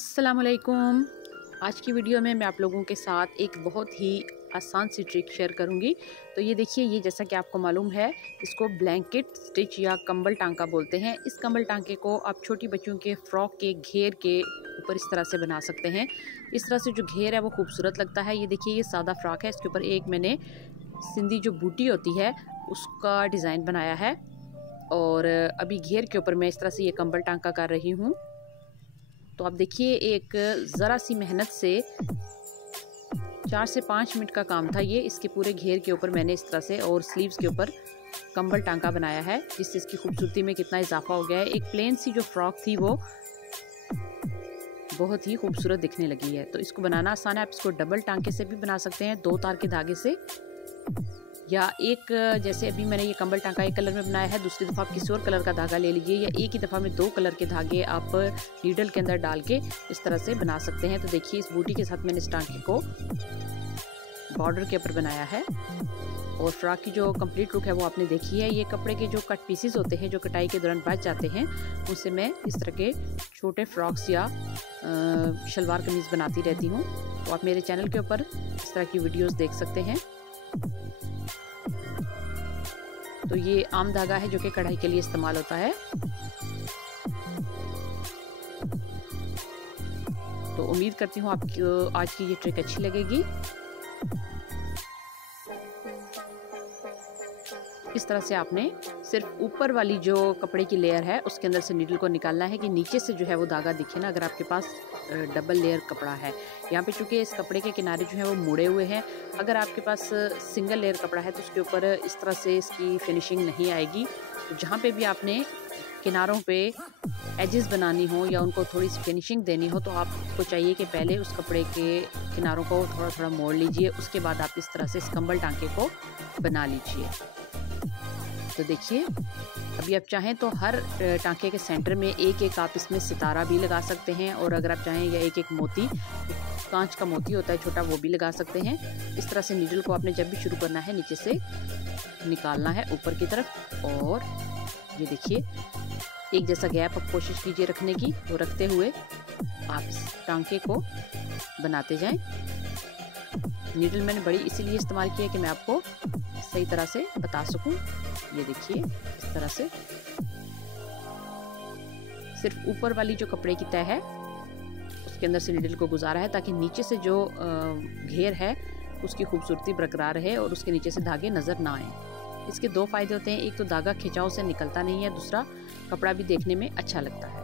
अस्सलामुअलैकुम। आज की वीडियो में मैं आप लोगों के साथ एक बहुत ही आसान सी ट्रिक शेयर करूंगी। तो ये देखिए, ये जैसा कि आपको मालूम है, इसको ब्लैंकेट स्टिच या कंबल टांका बोलते हैं। इस कंबल टांके को आप छोटी बच्चियों के फ्रॉक के घेर के ऊपर इस तरह से बना सकते हैं। इस तरह से जो घेर है वो खूबसूरत लगता है। ये देखिए, ये सादा फ्रॉक है, इसके ऊपर एक मैंने सिंधी जो बूटी होती है उसका डिज़ाइन बनाया है। और अभी घेर के ऊपर मैं इस तरह से ये कंबल टांका कर रही हूँ। तो आप देखिए, एक ज़रा सी मेहनत से 4 से 5 मिनट का काम था ये। इसके पूरे घेर के ऊपर मैंने इस तरह से और स्लीव्स के ऊपर कंबल टांका बनाया है, जिससे इसकी खूबसूरती में कितना इजाफा हो गया है। एक प्लेन सी जो फ्रॉक थी वो बहुत ही खूबसूरत दिखने लगी है। तो इसको बनाना आसान है। आप इसको डबल टांके से भी बना सकते हैं, 2 तार के धागे से, या एक, जैसे अभी मैंने ये कंबल टांका एक कलर में बनाया है, दूसरी दफ़ा आप किसी और कलर का धागा ले लीजिए, या एक ही दफ़ा में 2 कलर के धागे आप नीडल के अंदर डाल के इस तरह से बना सकते हैं। तो देखिए, इस बूटी के साथ मैंने इस टांके को बॉर्डर के ऊपर बनाया है। और फ्रॉक की जो कंप्लीट लुक है वो आपने देखी है। ये कपड़े के जो कट पीसेस होते हैं, जो कटाई के दौरान बच जाते हैं, उससे मैं इस तरह के छोटे फ्रॉक्स या शलवार कमीज़ बनाती रहती हूँ। तो आप मेरे चैनल के ऊपर इस तरह की वीडियोज़ देख सकते हैं। तो ये आम धागा है जो कि कढ़ाई के लिए इस्तेमाल होता है। तो उम्मीद करती हूँ आपको आज की ये ट्रिक अच्छी लगेगी। इस तरह से आपने सिर्फ ऊपर वाली जो कपड़े की लेयर है उसके अंदर से नीडल को निकालना है कि नीचे से जो है वो धागा दिखे ना, अगर आपके पास डबल लेयर कपड़ा है। यहाँ पे चूंकि इस कपड़े के किनारे जो है वो मुड़े हुए हैं, अगर आपके पास सिंगल लेयर कपड़ा है तो उसके ऊपर इस तरह से इसकी फिनिशिंग नहीं आएगी। तो जहाँ पे भी आपने किनारों पे एजेस बनानी हो या उनको थोड़ी सी फिनिशिंग देनी हो, तो आपको चाहिए कि पहले उस कपड़े के किनारों को थोड़ा थोड़ा मोड़ लीजिए, उसके बाद आप इस तरह से इस कंबल टांके को बना लीजिए। तो देखिए, अभी आप चाहें तो हर टांके के सेंटर में एक एक आप इसमें सितारा भी लगा सकते हैं, और अगर आप चाहें या एक एक मोती, कांच का मोती होता है छोटा, वो भी लगा सकते हैं। इस तरह से नीडल को आपने जब भी शुरू करना है नीचे से निकालना है ऊपर की तरफ। और ये देखिए, एक जैसा गैप आप कोशिश कीजिए रखने की, तो रखते हुए आप इस टांके को बनाते जाएं। नीडल मैंने बड़ी इसीलिए इस्तेमाल की है कि मैं आपको सही तरह से बता सकूं। ये देखिए, इस तरह से सिर्फ ऊपर वाली जो कपड़े की तह है उसके अंदर से नीडल को गुजारा है, ताकि नीचे से जो घेर है उसकी खूबसूरती बरकरार रहे और उसके नीचे से धागे नज़र ना आए। इसके 2 फायदे होते हैं। एक तो धागा खिंचाव से निकलता नहीं है, दूसरा कपड़ा भी देखने में अच्छा लगता है।